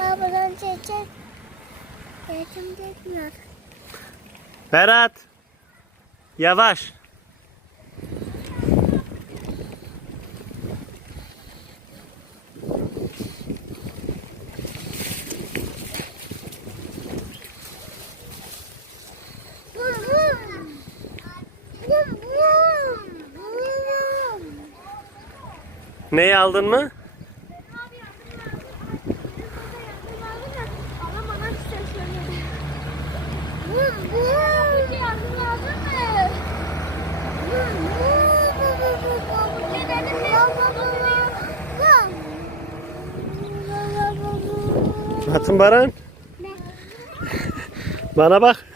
Babadan çekecek. Yardım etmiyor. Berat. Yavaş. Neyi aldın mı? Atın Baran. Bana bak.